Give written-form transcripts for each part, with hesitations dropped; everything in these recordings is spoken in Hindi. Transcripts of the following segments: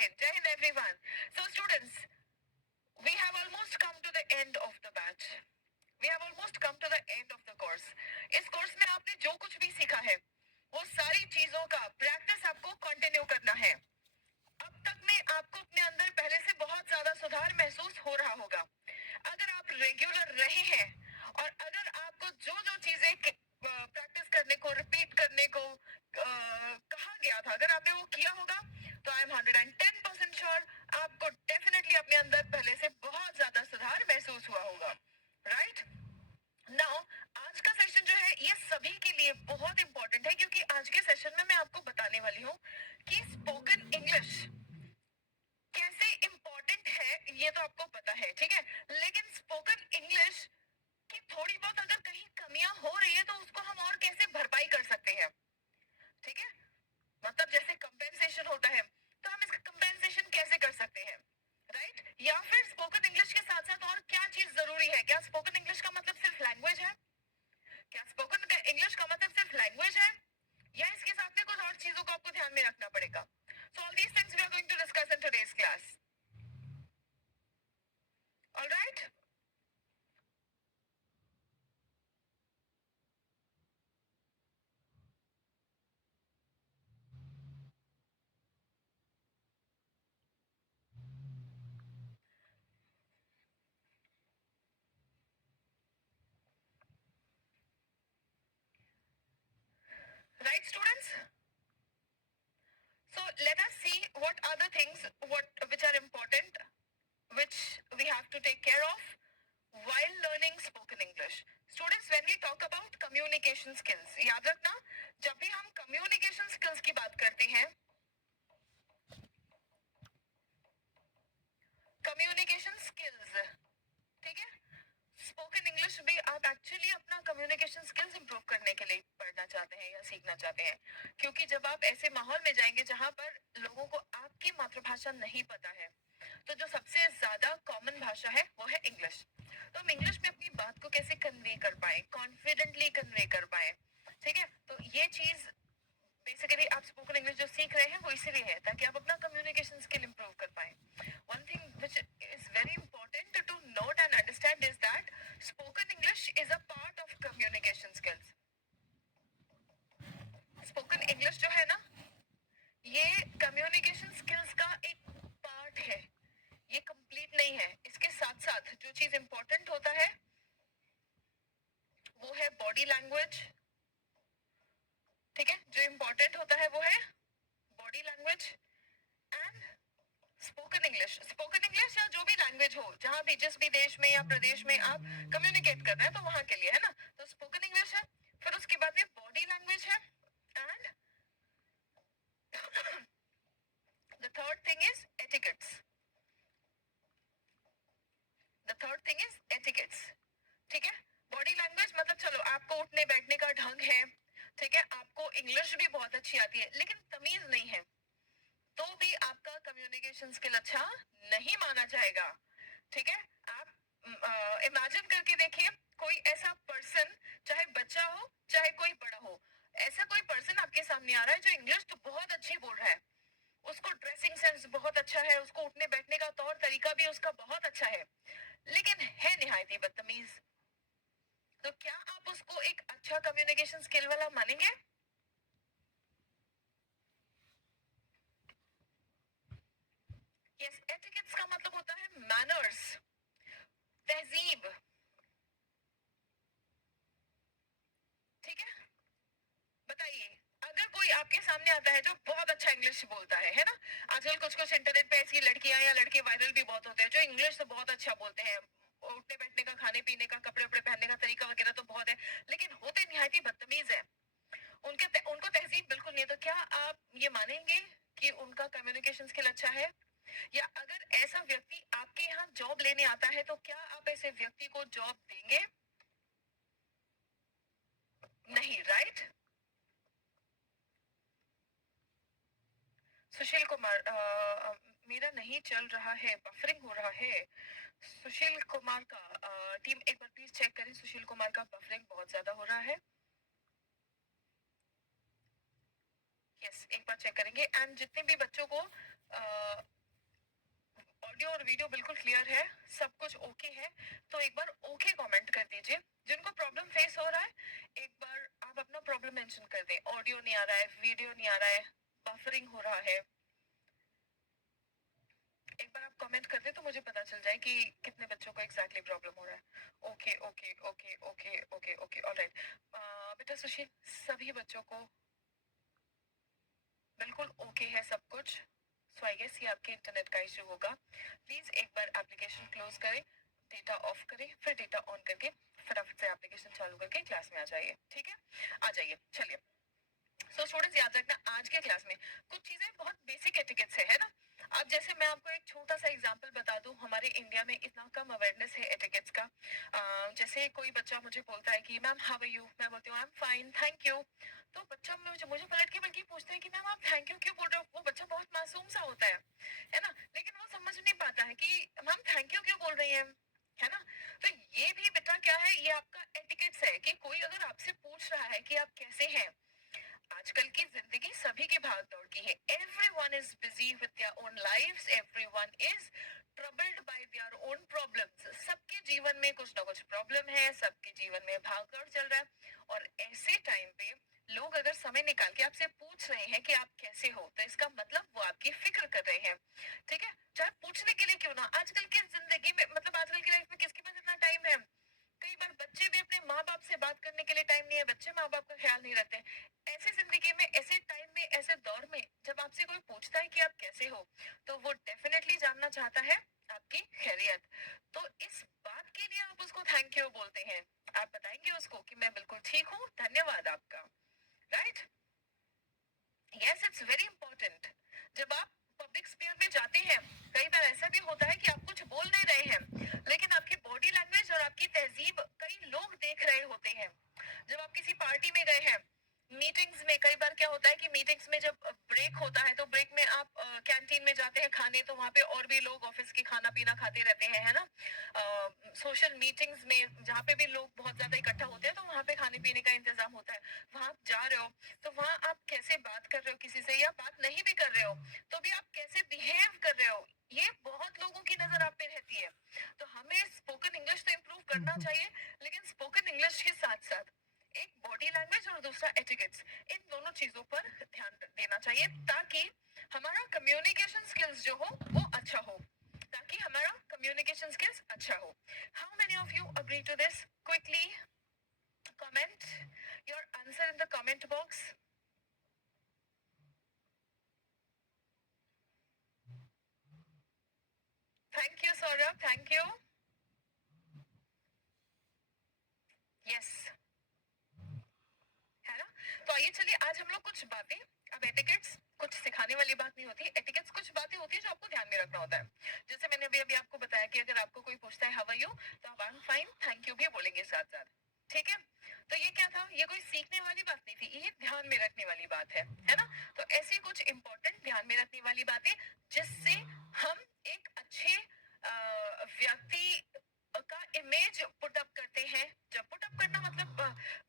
Jai Hind everyone. So students, we have almost come to the end of the batch. We have almost come to the end of the course. इस कोर्स में आपने जो कुछ भी सीखा है वो सारी चीजों का प्रैक्टिस आपको कंटिन्यू करना है. अब तक में आपको अपने अंदर पहले से बहुत ज्यादा सुधार महसूस हो रहा होगा. अगर आप रेगुलर रहे हैं और अगर आपको जो जो चीजें प्रैक्टिस करने को, रिपीट करने को कहा गया था, अगर आपने वो किया होगा तो आई एम 110% श्योर आपको डेफिनेटली अपने अंदर पहले से बहुत ज्यादा सुधार महसूस हुआ होगा. राइट नाउ आज का सेशन जो है ये सभी के लिए बहुत इंपॉर्टेंट है, क्योंकि आज के सेशन में मैं आपको बताने वाली हूँ कि स्पोकन इंग्लिश कैसे इंपॉर्टेंट है. ये तो आपको पता है, ठीक है, लेकिन स्पोकन इंग्लिश की थोड़ी बहुत अगर कहीं कमियां हो रही है तो उसको हम और कैसे भरपाई कर सकते हैं. ठीक है, मतलब जैसे कंपेंसेशन होता है तो हम इसका कंपेंसेशन कैसे कर सकते हैं. राइट या फिर स्पोकन इंग्लिश के साथ साथ और क्या चीज जरूरी है. क्या स्पोकन इंग्लिश का मतलब सिर्फ लैंग्वेज है? क्या स्पोकन इंग्लिश का मतलब सिर्फ लैंग्वेज है या इसके साथ में कुछ और चीजों को आपको ध्यान में रखना पड़ेगा. So all these things we are going to discuss in today's class. Alright, right students, so let us see what are the things which are important, which we have to take care of while learning spoken English. Students, when we talk about communication skills, याद रखना जब भी हम communication skills की बात करते हैं, communication skills, ठीक है, स्पोकन इंग्लिश भी आप एक्चुअली अपना कम्युनिकेशन स्किल्स इंप्रूव करने के लिए पढ़ना चाहते हैं या सीखना चाहते हैं, क्योंकि जब आप ऐसे माहौल में जाएंगे जहां पर लोगों को आपकी मातृभाषा नहीं पता है तो जो सबसे ज्यादा कॉमन भाषा है वो है इंग्लिश. तो हम इंग्लिश में अपनी बात को कैसे कन्वे कर पाए, कॉन्फिडेंटली कन्वे कर पाए. ठीक है, तो ये चीज बेसिकली आप स्पोकन इंग्लिश जो सीख रहे हैं वो इसीलिए है ताकि आप अपना कम्युनिकेशन स्किल इंप्रूव कर पाए. One thing which is very important to note and understand is that spoken English is a part of communication skills. Spoken English जो है ना ये कम्युनिकेशन स्किल्स का एक पार्ट है, ये कंप्लीट नहीं है. इसके साथ साथ जो चीज इंपॉर्टेंट होता है वो है बॉडी लैंग्वेज. ठीक है, जो इंपॉर्टेंट होता है वो है body language and spoken English. Spoken English या जो भी लैंग्वेज हो, जहां भी जिस भी देश में या प्रदेश में आप कम्युनिकेट कर रहे हैं तो वहां के लिए है ना, तो स्पोकन इंग्लिश है. फिर उसके बाद में बॉडी लैंग्वेज है and the third thing is etiquettes. The third thing is etiquettes. ठीक है, बॉडी लैंग्वेज मतलब चलो आपको उठने बैठने का ढंग है, ठीक है, आपको इंग्लिश भी बहुत अच्छी आती है लेकिन तमीज नहीं है तो भी आपका कम्युनिकेशन स्किल अच्छा नहीं माना जाएगा. ठीक है, आप इमेजिन करके देखिए कोई ऐसा पर्सन, चाहे बच्चा हो चाहे कोई बड़ा हो, ऐसा कोई पर्सन आपके सामने आ रहा है जो इंग्लिश तो बहुत अच्छी बोल रहा है, उसको ड्रेसिंग सेंस बहुत अच्छा है, उसको उठने बैठने का तौर तरीका भी उसका बहुत अच्छा है, लेकिन है निहायती बदतमीज. तो क्या आप उसको एक अच्छा कम्युनिकेशन स्किल वाला मानेंगे? यस, एटिकेट्स का मतलब होता है मैनर्स, तहजीब. ठीक है, बताइए अगर कोई आपके सामने आता है जो बहुत अच्छा इंग्लिश बोलता है ना, आजकल कुछ कुछ इंटरनेट पे ऐसी लड़कियां या लड़के वायरल भी बहुत होते हैं जो इंग्लिश तो बहुत अच्छा बोलते हैं, उठने बैठने का, खाने पीने का, कपड़े वपड़े पहनने का तरीका वगैरह तो बहुत है, लेकिन होते निहायती बदतमीज है. उनको तहजीब बिल्कुल नहीं है. तो क्या आप ये मानेंगे कि उनका कम्युनिकेशन स्किल अच्छा है? या अगर ऐसा व्यक्ति आपके यहाँ जॉब लेने आता है तो क्या आप ऐसे व्यक्ति को जॉब देंगे? नहीं, राइट. सुशील कुमार, मेरा नहीं चल रहा है, बफरिंग हो रहा है. सुशील कुमार का टीम एक बार प्लीज चेक करें, सुशील कुमार का बफरिंग बहुत ज्यादा हो रहा है. यस, एक बार चेक करेंगे. एंड जितने भी बच्चों को और वीडियो बिल्कुल क्लियर है, सब कुछ ओके है, तो एक बार ओके कमेंट कर दीजिए। जिनको प्रॉब्लम फेस हो रहा है, एक बार आप अपना प्रॉब्लम मेंशन कर दें। ऑडियो नहीं आ रहा है, वीडियो नहीं आ रहा है, बफरिंग हो रहा है, एक बार आप कमेंट कर दें तो मुझे पता चल जाए कि कितने बच्चों को एग्जैक्टली प्रॉब्लम हो रहा है। Okay okay okay okay okay okay, alright. बेटा सुशील, सभी बच्चों को बिल्कुल ओके है सब कुछ। सो आई गेस ये आपके इंटरनेट का इशू होगा। प्लीज एक बार एप्लीकेशन क्लोज करें, डेटा ऑफ करें, फिर डेटा ऑन करके फटाफट से एप्लीकेशन चालू करके क्लास में आ जाइए। ठीक है, आ जाइए। चलिए, सो स्टूडेंट्स याद रखना, आज के क्लास में कुछ चीजें बहुत बेसिक एटिकेट्स है ना। अब जैसे मैं आपको एक छोटा सा एग्जांपल बता दूं, हमारे इंडिया में इतना कम अवेयरनेस है एटिकेट्स का। जैसे कोई बच्चा मुझे बोलता है कि मैम हाउ आर यू, मैं बोलती हूँ I am fine thank you. तो बच्चा मुझे पलट के बल्कि पूछता है कि मैम आप थैंक यू क्यों बोल रहे हो। वो बच्चा बहुत मासूम सा होता है ना, लेकिन वो समझ नहीं पाता है कि मैम थैंक यू क्यों बोल रही है ना। तो ये भी बेटा क्या है, ये आपका एटिकेट्स है कि कोई अगर आपसे पूछ रहा है कि आप कैसे हैं। आजकल की जिंदगी सभी की भाग दौड़ की है। Everyone is busy with their own lives, everyone is troubled bye their own problems. सबके जीवन में कुछ ना कुछ प्रॉब्लम है, सबके जीवन में भाग दौड़ चल रहा है। और ऐसे टाइम पे लोग अगर समय निकाल के आपसे पूछ रहे हैं कि आप कैसे हो, तो इसका मतलब वो आपकी फिक्र कर रहे हैं। ठीक है, चाहे पूछने के लिए क्यों ना। आजकल की जिंदगी में, मतलब आजकल की लाइफ में किसके पास इतना टाइम है। कई बार बच्चे भी अपने माँ बाप से बात करने के लिए टाइम नहीं है, बच्चे माँ बाप का ख्याल नहीं रखते। ऐसी जिंदगी में, ऐसे टाइम में, ऐसे दौर में जब आपसे कोई पूछता है कि आप कैसे हो, तो वो डेफिनेटली जानना चाहता है आपकी खैरियत। तो इस बात के लिए आप उसको थैंक यू बोलते हैं। आप बताएंगे उसको कि मैं बिल्कुल ठीक हूँ, धन्यवाद आपका। Right, yes, it's very important. जब आप पब्लिक स्पेयर में जाते हैं, कई बार ऐसा भी होता है कि आप कुछ बोल नहीं रहे हैं, लेकिन आपकी बॉडी लैंग्वेज और आपकी तहजीब कई लोग देख रहे होते हैं। जब आप किसी पार्टी में गए हैं, मीटिंग्स में, कई बार क्या होता है कि मीटिंग्स में जब ब्रेक होता है, तो ब्रेक में आप कैंटीन में जाते हैं खाने, तो वहाँ पे और भी लोग ऑफिस की खाना पीना खाते रहते हैं, है ना। सोशल मीटिंग्स में जहाँ पे भी लोग बहुत ज्यादा इकट्ठा होते हैं, तो वहाँ पे खाने पीने का इंतजाम होता है। वहाँ आप जा रहे हो, तो वहाँ आप कैसे बात कर रहे हो किसी से, या बात नहीं भी कर रहे हो तो भी आप कैसे बिहेव कर रहे हो, ये बहुत लोगों की नजर आप पे रहती है। तो हमें स्पोकन इंग्लिश तो इम्प्रूव करना चाहिए, लेकिन स्पोकन इंग्लिश के साथ साथ एक बॉडी लैंग्वेज और दूसरा एटिकेट्स, इन दोनों चीजों पर ध्यान देना चाहिए, ताकि हमारा कम्युनिकेशन स्किल्स जो हो वो अच्छा हो, ताकि हमारा कम्युनिकेशन स्किल्स अच्छा हो। How many of you agree to this? Quickly comment your answer in the comment box. Thank you Saurabh, thank you. Yes, है ना। तो आइए चलिए, आज हम लोग कुछ बातें, अब एटिकेट्स कुछ सिखाने वाली बात नहीं होती, एटिकेट्स कुछ बातें होती है जो आपको ध्यान में रखना होता है। जैसे मैंने अभी अभी आपको बताया कि अगर आपको कोई पूछता है हाउ आर यू, तो आप I am fine thank you भी बोलेंगे साथ साथ। ठीक है, तो ये क्या था, ये कोई सीखने वाली बात नहीं थी, ये ध्यान में रखने वाली बात है ना। तो ऐसी कुछ इंपॉर्टेंट ध्यान में रखने वाली बातें, जिससे हम एक अच्छे व्यक्ति का इमेज पुटअप करते हैं। जब पुटअप करना मतलब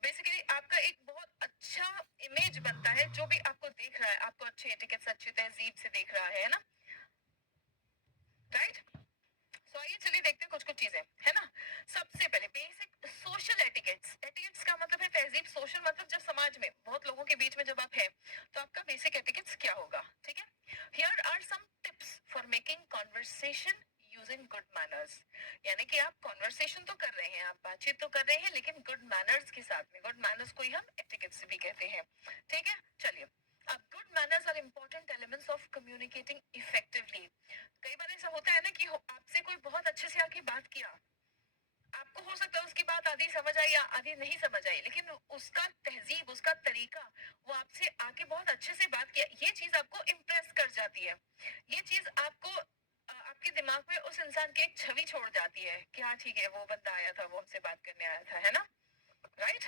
बेसिकली आपका एक बहुत अच्छा इमेज बनता है, जो भी आपको देख रहा है आपको अच्छे एटिकेट्स, अच्छी तहजीब से देख रहा है ना। राइट, सो आइए चलिए देखते हैं कुछ कुछ चीजें, है ना। सबसे पहले बेसिक सोशल एटिकेट्स। एटिकेट्स का मतलब है तहजीब, सोशल मतलब जब समाज में बहुत लोगों के बीच में जब आप हैं, तो आपका बेसिक एटिकेट्स क्या होगा। ठीक है, here are some tips for making conversation using good manners. यानी कि आप कॉन्वर्सेशन तो कर रहे हैं, आप बातचीत तो कर रहे हैं, लेकिन गुड मैनर्स के साथ में। गुड मैनर्स को ही हम एटिकेट्स भी कहते हैं। ठीक है, चलिए। अब good manners are important elements of communicating effectively. कई बार ऐसा होता है ना कि आपसे कोई बहुत अच्छे से आके बात किया, आपको हो सकता है उसकी बात आधी समझ आई या आधी नहीं समझ आई, लेकिन उसका तहजीब, उसका तरीका, वो आपसे आके बहुत अच्छे से बात किया, ये चीज आपको इम्प्रेस कर जाती है। ये चीज आपको आपके दिमाग में उस इंसान की एक छवि छोड़ जाती है कि हाँ ठीक है, वो बंदा आया था, वो हमसे बात करने आया था, है ना। Right,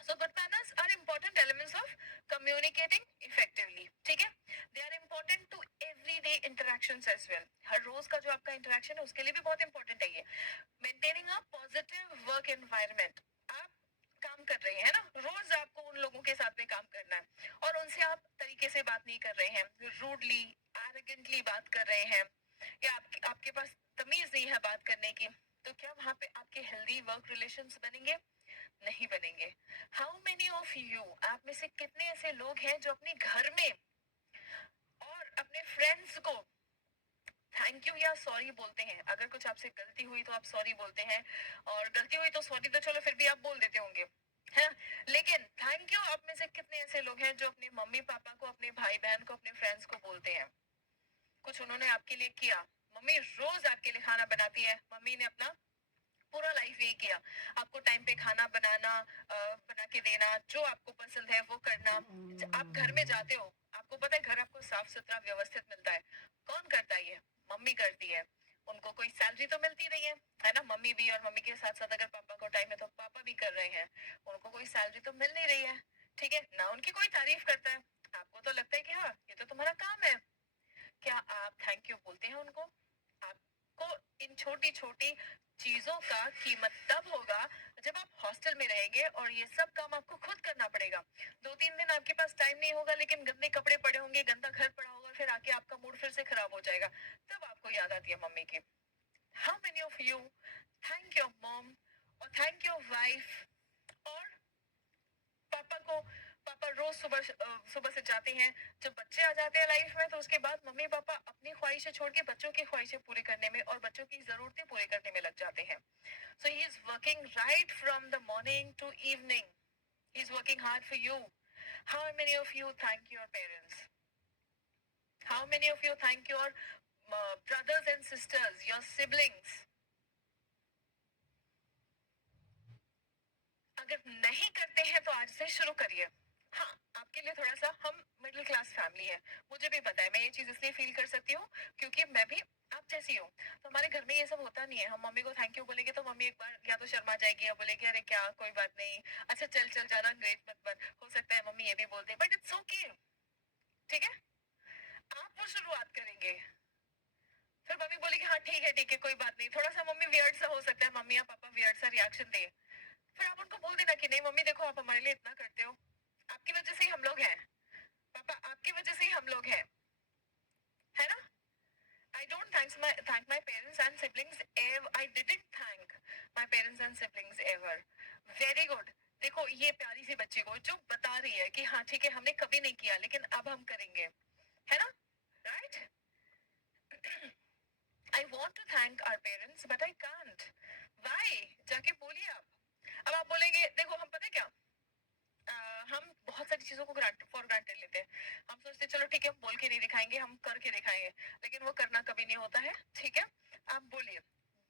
so good manners are important elements of communicating effectively. ठीक है, they are important to everyday interactions as well. हर रोज का जो आपका इंटरेक्शन है उसके लिए भी बहुत इंपॉर्टेंट है ये। Maintaining a positive work environment. आप काम कर रहे हैं ना, रोज आपको उन लोगों के साथ में काम करना है, और उनसे आप तरीके से बात नहीं कर रहे हैं, रूडली एरोगेंटली बात कर रहे हैं, या आपके पास तमीज नहीं है बात करने की, तो क्या वहां पे आपके हेल्दी वर्क रिलेशंस बनेंगे? नहीं बनेंगे. हाउ मेनी ऑफ यू, आप में से कितने ऐसे लोग हैं जो अपने घर में और अपने फ्रेंड्स को थैंक यू या सॉरी बोलते हैं? अगर कुछ आपसे गलती हुई तो आप सॉरी बोलते हैं, और गलती हुई तो सॉरी तो चलो फिर भी आप बोल देते होंगे, है? लेकिन थैंक यू आप में से कितने ऐसे लोग हैं जो अपने मम्मी पापा को, अपने भाई बहन को, अपने फ्रेंड्स को बोलते हैं? कुछ उन्होंने आपके लिए किया, मम्मी रोज आपके लिए खाना बनाती है, मम्मी ने अपना पूरा लाइफ यही किया, आपको टाइम पे खाना बनाना, बना के देना, जो आपको पसंद है वो करना. आप घर में जाते हो, आपको पता है घर आपको साफ सुथरा व्यवस्थित मिलता है. कौन करता है ये? मम्मी करती है. उनको कोई सैलरी तो मिलती नहीं है ना? मम्मी भी, और मम्मी के साथ साथ अगर पापा को टाइम है तो पापा भी कर रहे हैं. उनको कोई सैलरी तो मिल नहीं रही है, ठीक है ना? उनकी कोई तारीफ करता है, आपको तो लगता है कि हाँ ये तो तुम्हारा काम है. क्या आप थैंक यू बोलते हैं उनको? आपको इन छोटी छोटी चीजों का कीमत तब होगा जब आप हॉस्टल में रहेंगे और ये सब काम आपको खुद करना पड़ेगा. 2-3 दिन आपके पास टाइम नहीं होगा, लेकिन गंदे कपड़े पड़े होंगे, गंदा घर पड़ा होगा, फिर आके आपका मूड फिर से खराब हो जाएगा. तब आपको याद आती है मम्मी की. How many of you thank your mom और थैंक योर वाइफ और पापा को? पापा रोज सुबह से जाते हैं. जब बच्चे आ जाते हैं लाइफ में तो उसके बाद मम्मी पापा अपनी ख्वाहिशें छोड़ के बच्चों की ख्वाहिशें पूरी करने में और बच्चों की जरूरतें पूरी करने में लग जाते हैं. So he is working right from the morning to evening. He is working hard for you. How many of you thank your parents? How many of you thank your brothers and sisters, your siblings? अगर नहीं करते हैं तो आज से शुरू करिए. हाँ, आपके लिए थोड़ा सा, हम मिडिल क्लास फैमिली है, मुझे भी पता है. मैं ये चीज इसलिए फील कर सकती हूँ क्योंकि मैं भी आप जैसी हूँ. तो हमारे घर में ये सब होता नहीं है. हम मम्मी को थैंक यू बोलेंगे तो मम्मी एक बार या तो शर्मा जाएगी या बोलेगी अरे क्या, कोई बात नहीं, अच्छा चल चल, ज्यादा अंग्रेज मत बन. हो सकता है मम्मी ये भी बोलते, बट इट्स ओके, ठीक है? आप वो शुरुआत करेंगे, फिर मम्मी बोलेगी हाँ ठीक है कोई बात नहीं. थोड़ा सा मम्मी वियर्ड सा हो सकता है, मम्मी या पापा वियर्ड सा रिएक्शन दे, फिर आप उनको बोल देना कि नहीं मम्मी देखो आप हमारे लिए इतना करते हो, आपकी वजह से ही हम लोग हैं, पापा आपकी वजह से ही हम लोग हैं, है ना? I don't thank my parents and siblings ever. I didn't thank my parents and siblings ever. Very good. देखो ये प्यारी सी बच्ची को जो बता रही है कि हाँ ठीक है हमने कभी नहीं किया लेकिन अब हम करेंगे, है ना? Right? I want to thank our parents but I can't. Why? जाके बोलिए आप. अब आप बोलेंगे देखो हम पता है क्या, हम बहुत सारी चीजों को फॉर ग्रांटेड लेते हैं. हम सोचते हैं चलो ठीक है हम बोल के नहीं दिखाएंगे, हम करके दिखाएंगे, लेकिन वो करना कभी नहीं होता है. ठीक है, आप बोलिए.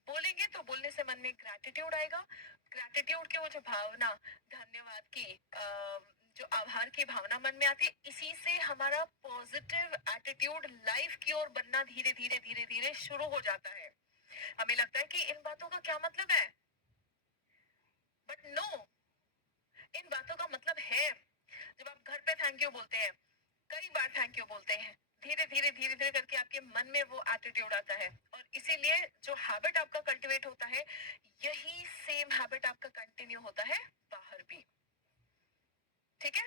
बोलेंगे तो बोलने से मन में ग्रैटिट्यूड आएगा. ग्रैटिट्यूड की वो जो भावना, धन्यवाद की, जो आभार की भावना मन में आती है, इसी से हमारा पॉजिटिव एटीट्यूड लाइफ की ओर बनना धीरे धीरे धीरे धीरे शुरू हो जाता है. हमें लगता है कि इन बातों का क्या मतलब है, बट नो, इन बातों का मतलब है. जब आप घर पे थैंक यू बोलते हैं, कई बार थैंक यू बोलते हैं, धीरे धीरे धीरे धीरे करके आपके मन में वो एटीट्यूड आता है, और इसीलिए जो हैबिट आपका कल्टीवेट होता है, यही सेम हैबिट आपका कंटिन्यू होता है बाहर भी. ठीक है,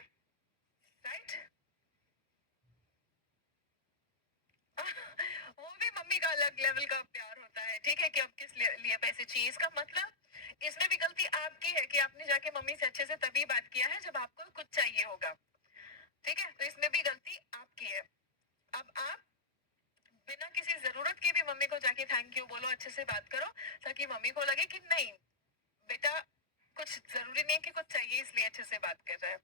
राइट? वो भी मम्मी का अलग लेवल का प्यार होता है. ठीक है, कि अब किस लिए पैसे चाहिए, इसका मतलब इसमें भी गलती आपकी है कि आपने जाके मम्मी से अच्छे से तभी बात किया है जब आपको कुछ चाहिए होगा. ठीक है, तो इसमें भी गलती आपकी है. अब आप बिना किसी जरूरत के भी मम्मी को जाके थैंक यू बोलो, अच्छे से बात करो, ताकि मम्मी को लगे कि नहीं बेटा, कुछ जरूरी नहीं है कि कुछ चाहिए इसलिए अच्छे से बात कर रहा है.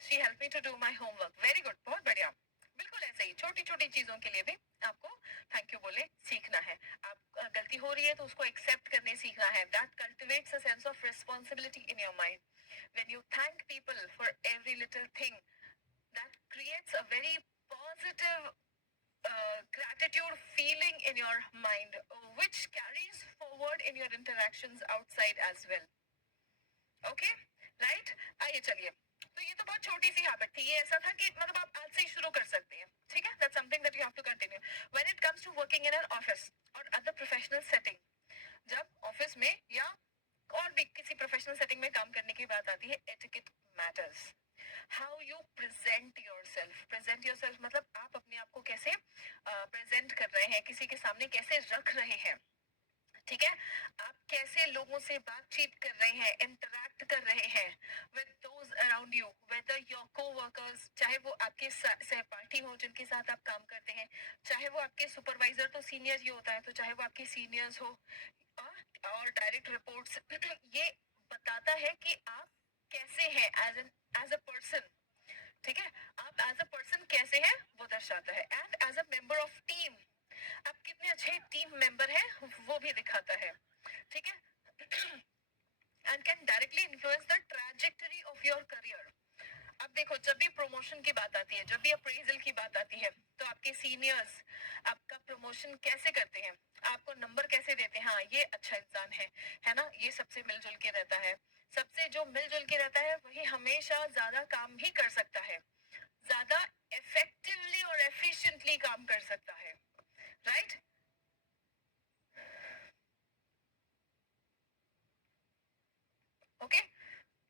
She help me to do my homework. Very good, बहुत बढ़िया. बिल्कुल ऐसे ही छोटी छोटी चीजों के लिए भी आपको थैंक यू बोले सीखना है. आप गलती हो रही है तो उसको एक्सेप्ट करने सीखना है. That cultivates a sense of responsibility in your mind. When you thank people for every little thing, that creates a very positive gratitude feeling in your mind, which carries forward in your interactions outside as well. Okay, right? आइए चलिए. तो ये तो बहुत छोटी सी हैबिट थी. ये ऐसा था कि मतलब आप आज से ही शुरू कर सकते हैं. ठीक है, that's something that you have to continue. When it comes to working in an office or other professional setting, जब ऑफिस में या और भी किसी प्रोफेशनल सेटिंग में काम करने की बात आती है, etiquette matters. How you present your self. Present your self मतलब आप अपने आप को कैसे प्रेजेंट कर रहे हैं, किसी के सामने कैसे रख रहे हैं, ठीक है, आप कैसे लोगों से बातचीत कर रहे हैं, इंटरैक्ट कर रहे हैं with those around you, whether your coworkers, चाहे वो आपके सहपाठी हो जिनके साथ आप काम करते हैं, चाहे वो आपके सुपरवाइजर, तो सीनियर ही होता है, तो चाहे वो आपके सीनियर्स हो और डायरेक्ट रिपोर्ट्स ये बताता है कि आप कैसे हैं एज अ पर्सन, ठीक है, आप एज अ पर्सन कैसे हैं वो दर्शाता है, and as a member of team आप कितने अच्छे टीम मेंबर हैं वो भी दिखाता है, ठीक है, and can directly influence the trajectory of your career. अब देखो, जब भी प्रमोशन की बात आती है, जब भी अप्रेजल की बात आती है, तो आपके सीनियर्स आपका प्रमोशन कैसे करते हैं, आपको नंबर कैसे देते हैं, हाँ ये अच्छा इंसान है ना, ये सबसे मिलजुल के रहता है, सबसे जो मिलजुल के रहता है वही हमेशा ज्यादा काम भी कर सकता है, ज्यादा इफेक्टिवली और एफिशिएंटली काम कर सकता है, राइट? ओके,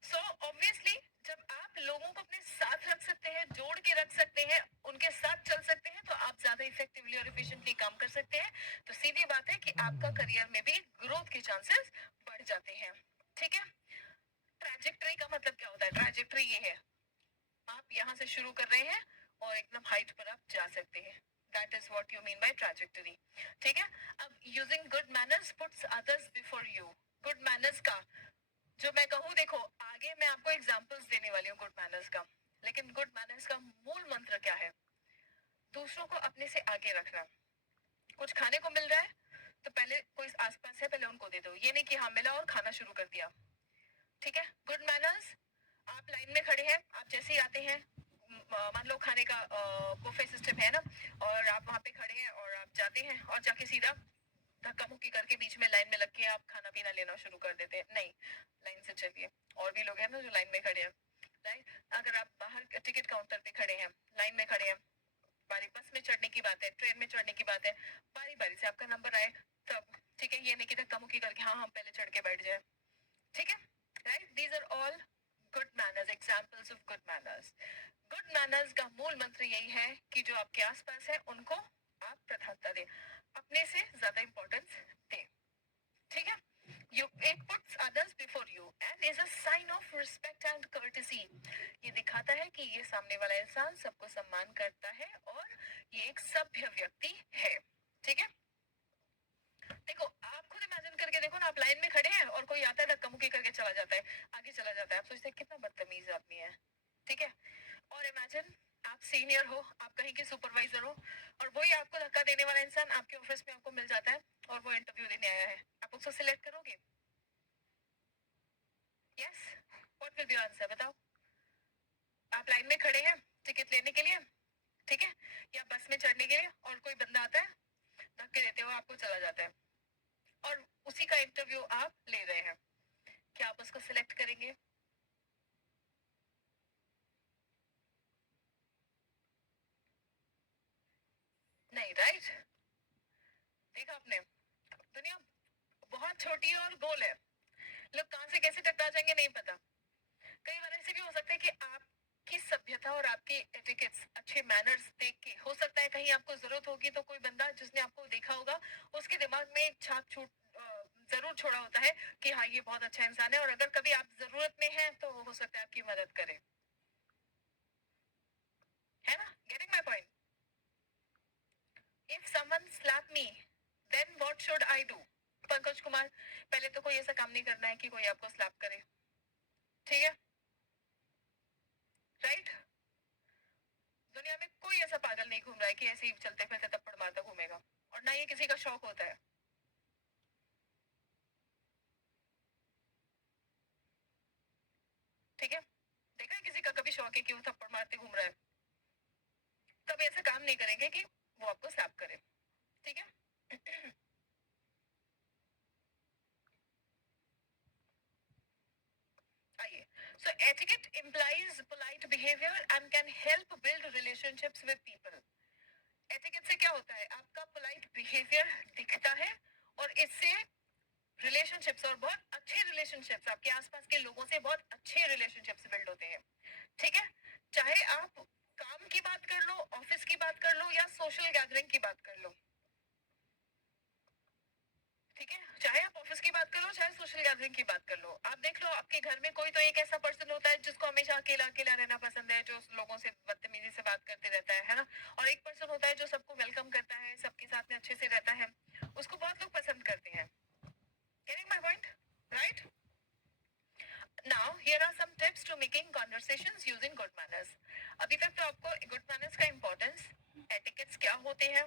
सो ऑब्वियसली जब आप लोगों को अपने साथ रख सकते हैं, जोड़ के रख सकते हैं, उनके साथ चल सकते हैं, तो आप ज्यादा इफेक्टिवली और एफिशिएंटली काम कर सकते हैं, तो सीधी बात है कि आपका करियर में भी ग्रोथ के चांसेस बढ़ जाते हैं, ठीक है। ट्रैजेक्टरी का मतलब क्या होता है? ट्रैजेक्टरी ये है, आप यहाँ से शुरू कर रहे हैं और एकदम हाइट पर आप जा सकते हैं, that is what you mean by trajectory, ठीक है। अब using good manners puts others before you, good manners का जो मैं कहूँ, देखो आगे मैं आपको एग्जांपल्स देने वाली हूँ गुड मैनर्स का, लेकिन गुड मैनर्स का मूल मंत्र क्या है? दूसरों को अपने से आगे रखना। कुछ खाने को मिल रहा है तो पहले कोई आसपास है पहले उनको दे दो, ये नहीं कि हाँ मिला और खाना शुरू कर दिया, ठीक है। गुड मैनर्स, आप लाइन में खड़े हैं, आप जैसे ही आते हैं, मान लो खाने का बुफे सिस्टम है ना, और आप वहां पे खड़े हैं और आप जाते हैं और जाके सीधा धक्का मुक्की करके बीच में लाइन में लग के आप खाना पीना लेना शुरू कर देते हैं, नहीं, लाइन से चलिए, और भी लोग हैं ना जो लाइन में खड़े हैं, राइट। अगर आप बाहर टिकट काउंटर पे खड़े हैं, लाइन में खड़े हैं, बारी बस में चढ़ने की बात है, ट्रेन में चढ़ने की बात है, बारी बारी से आपका नंबर आए तब, ठीक है, ये नहीं कि धक्का मुक्की करके हाँ हम पहले चढ़ के बैठ जाए, ठीक है, right. These are all good manners, examples of good manners. Good manners का मूल मंत्र यही है कि जो आपके आसपास है उनको आप प्राथमिकता दें, अपने से ज्यादा इंपॉर्टेंस दें, ठीक है। You, it puts others before you and is a sign of respect and courtesy. ये दिखाता है कि ये सामने वाला इंसान सबको सम्मान करता है और ये एक सभ्य व्यक्ति है, ठीक है। देखो, आप खुद इमेजिन करके देखो ना, आप लाइन में खड़े हैं और कोई आता है धक्का मुक्की करके चला जाता है, आगे चला जाता है, आप सोचते हैं कितना बदतमीज आदमी है, ठीक है। और इमेजिन आप सीनियर हो, आप कहीं के सुपरवाइजर हो, और वही आपको धक्का देने वाला इंसान आपके ऑफिस में आपको मिल जाता है और वो इंटरव्यू देने आया है, आप उसको सिलेक्ट करोगे? Yes, what will be answer बताओ? आप लाइन में खड़े हैं टिकट लेने के लिए, ठीक है, या बस में चढ़ने के लिए, और कोई बंदा आता है धक्के देते हुए आपको चला जाता है और उसी का इंटरव्यू आप ले रहे हैं, क्या आप उसको सिलेक्ट करेंगे? नहीं, राइट। देखा आपने, दुनिया बहुत छोटी है और गोल है, लोग कहां से कैसे टकरा जाएंगे नहीं पता। कई बार ऐसे भी हो सकता है कि आपकी सभ्यता और आपके एटिकेट्स, अच्छे मैनर्स देख के हो सकता है कहीं आपको जरूरत होगी तो कोई बंदा जिसने आपको देखा होगा उसके दिमाग में एक छाप छूट जरूर छोड़ा होता है कि हाँ ये बहुत अच्छा इंसान है, और अगर कभी आप जरूरत में हैं तो हो सकता है आपकी मदद करे, है ना? Getting my point? If someone slap me then what should I do? Pankaj Kumar, पहले तो कोई ऐसा काम नहीं करना है कि कोई आपको स्लैप करे, ठीक है, राइट। दुनिया में कोई ऐसा पागल नहीं घूम रहा है कि ऐसे ही चलते फिरते थप्पड़ मारता घूमेगा, और ना ये किसी का शौक होता है, ठीक है। देखा है किसी का कभी शौक है कि वो थप्पड़ मारते घूम रहा है? कभी ऐसा काम नहीं करेंगे कि वो आपको स्लैप करे, ठीक है। आइए, सो etiquette implies polite behavior and can help build relationships with people. Etiquette से क्या होता है? आपका पोलाइट बिहेवियर दिखता है और इससे रिलेशनशिप्स, और बहुत अच्छे रिलेशनशिप्स, आपके आसपास के लोगों से बहुत अच्छे रिलेशनशिप्स बिल्ड होते हैं, ठीक है। चाहे आप काम की बात कर लो, ऑफिस की बात कर लो, या सोशल सोशल गैदरिंग की बात कर लो, ठीक है, चाहे आप ऑफिस की बात कर लो, चाहे सोशल गैदरिंग की बात कर लो। आप देख लो, आपके घर में कोई तो एक ऐसा पर्सन होता है जिसको हमेशा अकेला अकेला रहना पसंद है, जो लोगों से बदतमीजी से बात करते रहता है ना। और एक पर्सन होता है जो सबको वेलकम करता है, सबके साथ में अच्छे से रहता है, उसको बहुत लोग पसंद करते हैं। Getting my point, right? Now here are some tips to making conversations using good manners. अभी तक तो आपको गुड मैनर्स का इंपॉर्टेंस, एटिकेट्स क्या होते हैं,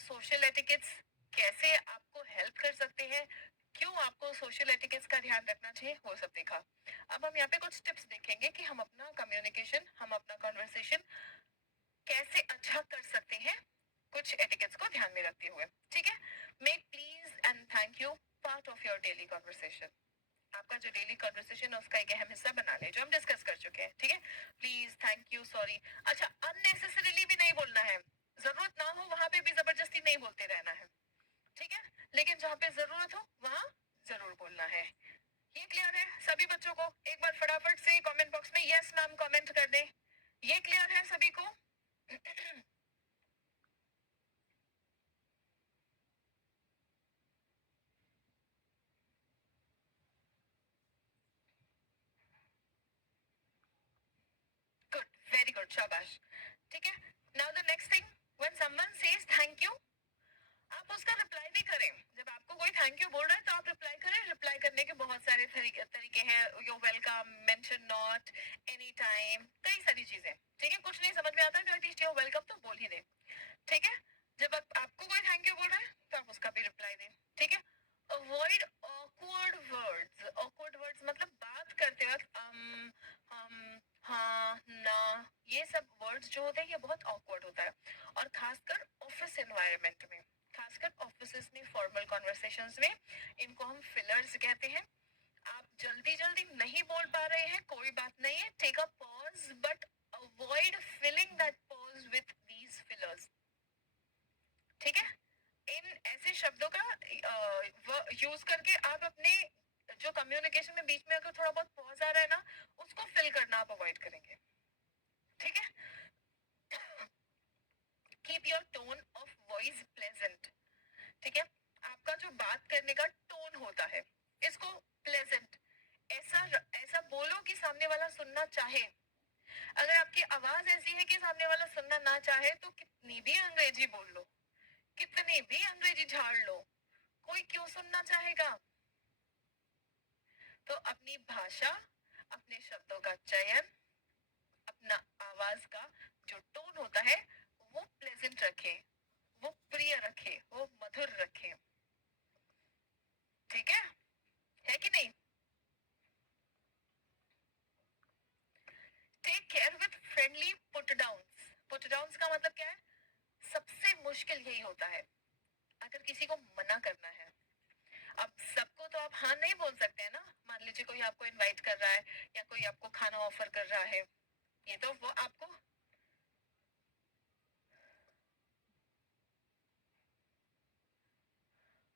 सोशल एटिकेट्स कैसे आपको हेल्प कर सकते हैं, क्यों आपको सोशल एटिकेट्स का ध्यान रखना चाहिए, वो सब देखा। अब हम यहाँ पे कुछ टिप्स देखेंगे कि हम अपना कम्युनिकेशन, हम अपना कन्वर्सेशन कैसे अच्छा कर सकते हैं कुछ एटिकेट्स को ध्यान में रखते हुए, ठीक है। Make please and thank you part of your daily conversation. आपका जो डेली कन्वर्सेशन है उसका एक अहम हिस्सा बना ले, जो हम डिस्कस कर चुके हैं, ठीक है। Please, thank you, sorry. अच्छा, अननेसेसरीली भी नहीं बोलना है, जरूरत ना हो वहां पे भी जबरदस्ती नहीं बोलते रहना है, ठीक है। लेकिन जहाँ पे जरूरत हो वहां जरूर बोलना है। ये क्लियर है सभी बच्चों को? एक बार फटाफट से कमेंट बॉक्स में यस मैम कमेंट कर दें। ये क्लियर है सभी को? गुड, वेरी गुड, शाबाश। ठीक है, now the next thing, when someone says thank you, आप उसका रिप्लाई भी करें। जब आपको कोई थैंक यू बोल रहा है तो आप रिप्लाई करें। रिप्लाई करने के बहुत सारे तरीके हैं। You welcome, mention not, any time, कई सारी चीजें, ठीक है। कुछ नहीं समझ में आता है तो एटलीस्ट यू वेलकम तो बोल ही दें, ठीक है। जब आपको कोई थैंक यू बोल रहा है तो आप उसका भी रिप्लाई दें, ठीक है। Avoid awkward words. Awkward words मतलब बात करते वक्त हम, हाँ, ना, ये सब वर्ड्स जो होते हैं ये बहुत ऑकवर्ड होता है। और खासकर ऑफिस एनवायरनमेंट में, खासकर ऑफिस में, फॉर्मल कॉन्वर्सेशंस में, इनको हम फिलर्स कहते हैं। आप जल्दी जल्दी नहीं बोल पा रहे हैं, कोई बात नहीं है, take a pause, but avoid filling that pause with these fillers, ठीक है। इन ऐसे शब्दों का यूज करके आप अपने जो कम्युनिकेशन में बीच में अगर थोड़ा बहुत पॉज आ रहा है ना, उसको फिल करना आप अवॉइड करेंगे, ठीक है। Keep your tone of voice pleasant, ठीक है। आपका जो बात करने का टोन होता है, इसको प्लेजेंट, ऐसा ऐसा बोलो कि सामने वाला सुनना चाहे। अगर आपकी आवाज ऐसी है कि सामने वाला सुनना ना चाहे तो कितनी भी अंग्रेजी बोल लो, कितनी भी अंग्रेजी झाड़ लो, कोई क्यों सुनना चाहेगा? तो अपनी भाषा, अपने शब्दों का चयन, अपना आवाज का जो टोन होता है वो प्लेजेंट रखे, वो प्रिय रखे, वो मधुर रखे, ठीक है कि नहीं? Take care with friendly put downs. Put downs का मतलब क्या है? सबसे मुश्किल यही होता है अगर किसी को मना करना है। अब सबको तो आप हाँ नहीं बोल सकते हैं ना। मान लीजिए कोई आपको इनवाइट कर रहा है या कोई आपको खाना ऑफर कर रहा है, ये तो वो आपको,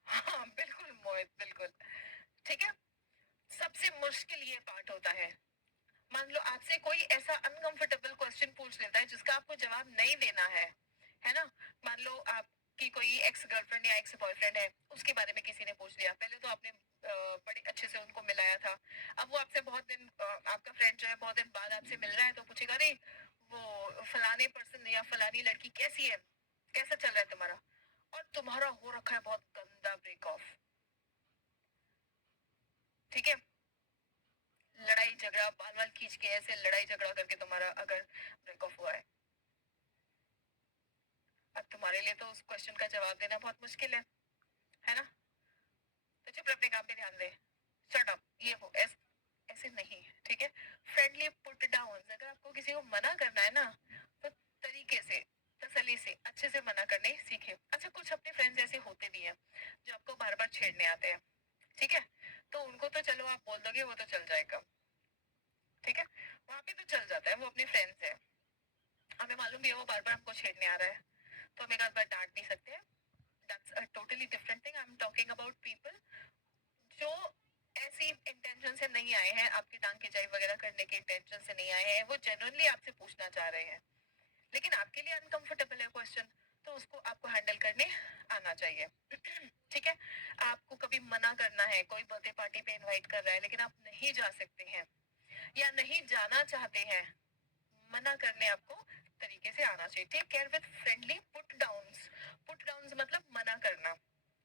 हाँ बिल्कुल मोहित, बिल्कुल, ठीक है। सबसे मुश्किल ये पार्ट होता है। मान लो आपसे कोई ऐसा अनकंफर्टेबल क्वेश्चन पूछ लेता है जिसका आपको जवाब नहीं देना है ना। मान लो आपकी कोई एक्स गर्लफ्रेंड या एक्स बॉयफ्रेंड है, उसके बारे में किसी ने पूछ लिया। पहले तो आपने बड़े अच्छे से उनको मिलाया था, अब वो आपसे बहुत दिन, आपका फ्रेंड जो है बहुत दिन बाद आपसे मिल रहा है तो पूछेगा, अरे वो फलाने पर्सन या फलानी लड़की कैसी है, कैसा चल रहा है तुम्हारा, और तुम्हारा हो रखा है बहुत गंदा ब्रेक ऑफ, ठीक है। लड़ाई झगड़ा, बाल बाल खींच के ऐसे लड़ाई झगड़ा करके तुम्हारा अगर ब्रेक ऑफ हुआ है, अब तुम्हारे लिए तो उस क्वेश्चन का जवाब देना बहुत मुश्किल है ना। तो चुप अपने काम पे ध्यान दे, शट अप, ये वो ऐसे नहीं, ठीक है। फ्रेंडली पुट डाउन, अगर आपको किसी को मना करना है ना तो तरीके से, तसल्ली से, अच्छे से मना करने सीखे। अच्छा, कुछ अपने फ्रेंड्स ऐसे होते भी हैं जो आपको बार बार छेड़ने आते हैं, ठीक है। तो उनको तो चलो आप बोल दोगे, वो तो चल जाएगा, ठीक है, वहां पे तो चल जाता है, वो अपने फ्रेंड्स है। हमें मालूम भी है वो बार बार हमको छेड़ने आ रहा है तो हम एक आध बार डांट नहीं सकते हैं। That's a totally different thing. I am talking about people जो ऐसी इंटेंशन से नहीं आए हैं, आपकी टांग खिंचाई वगैरह करने के इंटेंशन से नहीं आए हैं, वो जेन्युइनली आपसे पूछना चाह रहे हैं, लेकिन आपके लिए अनकंफर्टेबल है क्वेश्चन, तो उसको आपको हैंडल करने आना चाहिए। ठीक है, आपको कभी मना करना है, कोई बर्थडे पार्टी पे इनवाइट कर रहा है लेकिन आप नहीं जा सकते हैं या नहीं जाना चाहते हैं, मना करने आपको तरीके से आना चाहिए। Take care with friendly put downs. Put downs मतलब मना करना।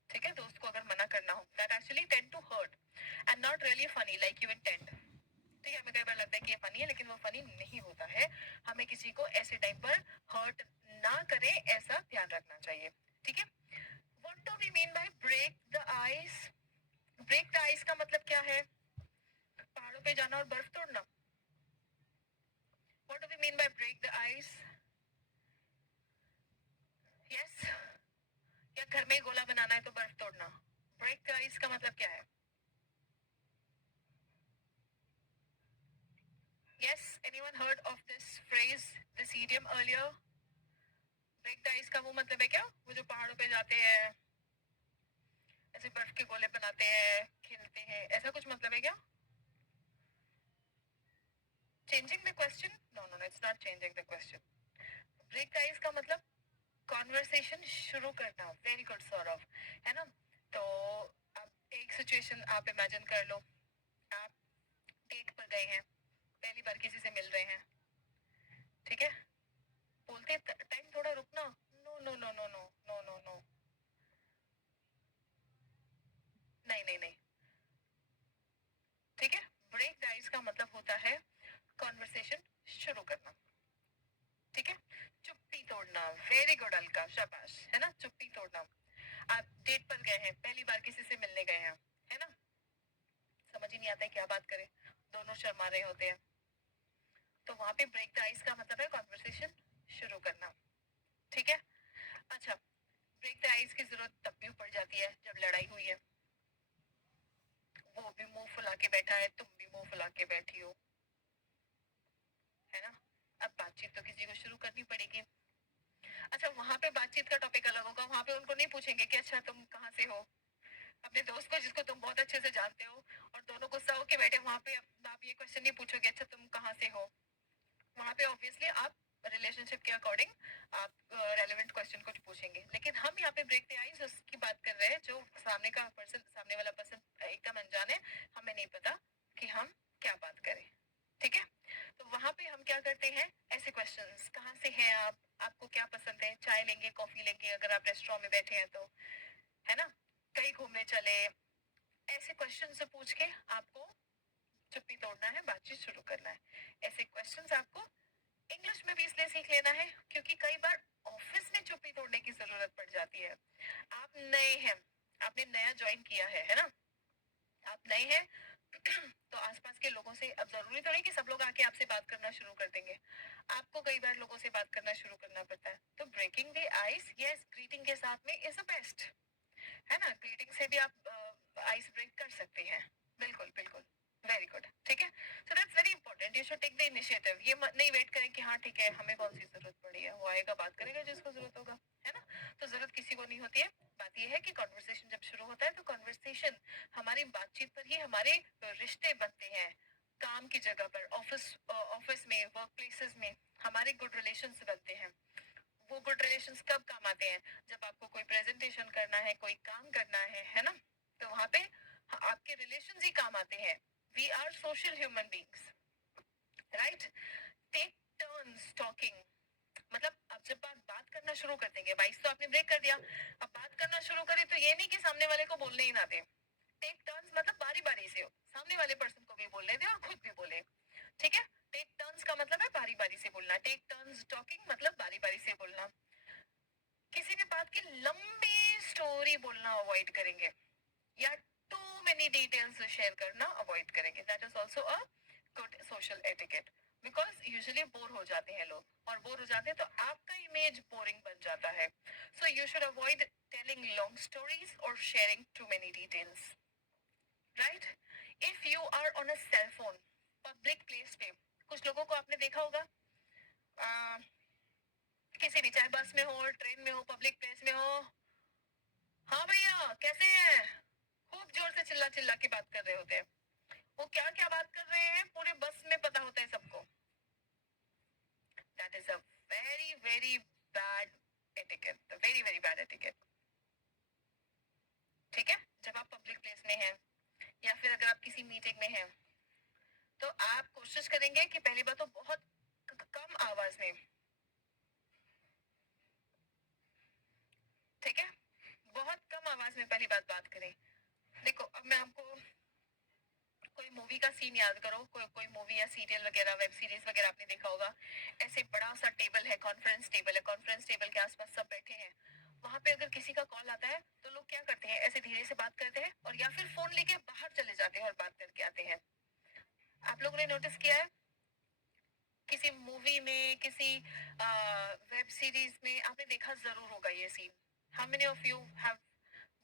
ठीक है, दोस्त को अगर मना करना हो, that actually tend to hurt and not really funny like you intend. ठीक है, हमें कई बार लगता है कि ये फनी है लेकिन वो फनी नहीं होता है। हमें किसी को ऐसे टाइम पर हर्ट ना करें, ऐसा ध्यान रखना चाहिए। ठीक है, what do we mean by break the ice? Break the ice का मतलब क्या है? पहाड़ों पे जाना और बर्फ तोड़ना। What do we mean by break the ice? Yes, या घर में ही गोला बनाना है तो बर्फ तोड़ना। ब्रेक द आइस का मतलब क्या है? Yes, anyone heard of this phrase, this idiom earlier? Break the ice का वो मतलब है क्या, वो जो पहाड़ों पे जाते हैं ऐसे बर्फ के गोले बनाते हैं, खेलते हैं, ऐसा कुछ मतलब है क्या? Changing the question? No no no, it's not changing the question. Break the ice का मतलब कॉन्वर्सेशन शुरू करना। वेरी गुड सौरभ, है ना? तो अब एक सिचुएशन आप इमेजिन कर लो, आप डेट पर गए हैं, पहली बार किसी से मिल रहे हैं। ठीक है, बोलते टाइम थोड़ा रुकना। No no no no no no no no, नहीं नहीं नहीं। ठीक है, ब्रेक द आइस का मतलब होता है कॉन्वर्सेशन शुरू करना। ठीक है, चुप्पी तोड़ना। वेरी गुड अलका, शाबाश, है ना? चुप्पी तोड़ना। आप डेट पर गए हैं, पहली बार किसी से मिलने गए हैं, है ना? समझ ही नहीं आता है क्या बात करें, दोनों शर्मा रहे होते हैं, तो वहां पे ब्रेक द आइस का मतलब है कॉन्वर्सेशन शुरू करना। ठीक है, अच्छा, ब्रेक द आइस की जरूरत तब भी पड़ जाती है जब लड़ाई हुई है, वो भी मुंह फुला के बैठा है, तुम भी मुंह फुला के बैठी हो, है ना? अब बातचीत तो किसी को शुरू करनी पड़ेगी। अच्छा, वहां पे बातचीत का टॉपिक अलग होगा, वहां पे उनको नहीं पूछेंगे कि अच्छा तुम कहाँ से हो, अपने दोस्त को जिसको तुम बहुत अच्छे से जानते हो और दोनों गुस्सा होके बैठे, वहां पे आप ये क्वेश्चन नहीं पूछोगे अच्छा तुम कहाँ से हो। वहां पे ऑब्वियसली आप रिलेशनशिप के अकॉर्डिंग आप रेलेवेंट क्वेश्चन कुछ पूछेंगे, लेकिन हम यहाँ पे ब्रेक द आइस उसकी बात कर रहे हैं जो सामने का पर्सन, सामने वाला पर्सन एकदम अनजान है, हमें नहीं पता कि हम क्या बात करें। ठीक है, तो वहां पे हम क्या करते हैं, ऐसे क्वेश्चंस, कहाँ से हैं आप, आपको क्या पसंद है, चाय लेंगे, कॉफी लेंगे, अगर आप रेस्टोरेंट में बैठे हैं तो, है ना? कहीं घूमने चले, ऐसे क्वेश्चन से पूछ के आपको चुप्पी तोड़ना है, बातचीत शुरू करना है। ऐसे क्वेश्चंस आपको इंग्लिश में भी इसलिए सीख लेना है क्योंकि कई बार ऑफिस में चुप्पी तोड़ने की जरूरत पड़ जाती है। आप नए हैं, आपने नया ज्वाइन किया है ना? आप नए हैं तो आसपास के लोगों से, अब जरूरी तो नहीं कि सब लोग आके आपसे बात करना शुरू कर देंगे, आपको कई बार लोगों से बात करना शुरू करना पड़ता है। तो breaking the ice, yes, greeting के साथ में इज द बेस्ट, है ना? ग्रीटिंग से भी आप आइस ब्रेक कर सकते हैं। बिल्कुल बिल्कुल, वेरी गुड। ठीक है, so that's very important, you should take the initiative. ये नहीं वेट करें कि हाँ ठीक है हमें कौन सी जरूरत पड़ी है, वो आएगा बात करेगा जिसको जरूरत होगा, है ना? तो जरूरत किसी को नहीं होती है। बात यह है कि कॉन्वर्सेशन जब शुरू होता है तो कॉन्वर्सेशन, हमारी बातचीत पर ही हमारे रिश्ते बनते हैं। काम की जगह पर, ऑफिस में, वर्क प्लेसेस में हमारे गुड रिलेशंस बनते हैं। वो गुड रिलेशंस कब काम आते हैं, जब आपको कोई प्रेजेंटेशन करना है, कोई काम करना है ना? तो वहां पे आपके रिलेशंस ही काम आते हैं। We are social human beings, right? Take turns talking, मतलब अब जब आप बात करना शुरू कर देंगे, बाइस तो आपने ब्रेक कर दिया, अब बात करना शुरू करें तो ये नहीं कि सामने वाले को बोलने ही ना दे। टेक टर्न्स मतलब बारी बारी से हो, सामने वाले पर्सन को भी बोलने दे और खुद भी बोले। ठीक है, टेक टर्न्स का मतलब है बारी बारी से बोलना। टेक टर्न्स टॉकिंग मतलब बारी बारी से बोलना। किसी भी बात की लंबी स्टोरी बोलना अवॉइड करेंगे या टू मेनी डिटेल्स शेयर करना अवॉइड करेंगे। That is also a good social etiquette, because usually bore हो जाते हैं लोग, और बोर हो जाते हैं तो आपका इमेज बोरिंग बन जाता है। So you should avoid telling long stories और sharing too many details, right? If you are on a cell phone public place पे, कुछ लोगों को आपने देखा होगा, आ, किसी भी, चाहे बस में हो, ट्रेन में हो, पब्लिक प्लेस में हो, हाँ भैया कैसे हैं, खूब जोर से चिल्ला चिल्ला के बात कर रहे होते हैं। वो क्या क्या बात कर रहे हैं पूरे बस में पता होता है सबको। That is a very very bad etiquette, the very very bad etiquette. ठीक है, जब आप पब्लिक प्लेस में हैं या फिर अगर आप किसी मीटिंग में हैं तो आप कोशिश करेंगे कि पहली बात तो बहुत कम आवाज में, ठीक है, बहुत कम आवाज में पहली बात करें. देखो अब मैं आपको कोई मूवी का सीन याद करो, कोई मूवी या सीरियल वगैरह वेब सीरीज वगैरह आपने देखा होगा. ऐसे बड़ा सा टेबल है, कॉन्फ्रेंस टेबल है, कॉन्फ्रेंस टेबल के आसपास सब बैठे हैं. वहां पे अगर किसी का कॉल आता है तो लोग क्या करते हैं, ऐसे धीरे से बात करते हैं और या फिर फोन लेके बाहर चले जाते हैं और बात करके आते हैं. आप लोगों ने नोटिस किया है किसी मूवी में, किसी वेब सीरीज में आपने देखा जरूर होगा ये scene. How many of you have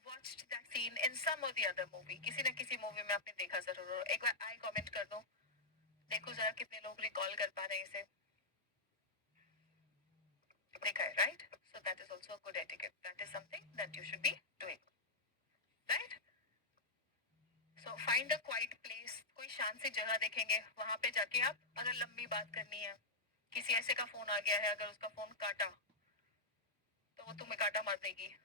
watched that scene in some or the other movie? किसी न किसी मूवी में आपने देखा जरूर हो. एक बार आई कमेंट कर दो, देखो जरा कितने लोग रिकॉल कर पा रहे हैं इसे. देखा है, right? So that is also good etiquette. That is something that you should be doing, right? So find a quite place, कोई शांत सी जगह देखेंगे, वहां पे जाके आप अगर लंबी बात करनी है, किसी ऐसे का फोन आ गया है, अगर उसका फोन काटा तो वो तुम्हें काटा मार देगी.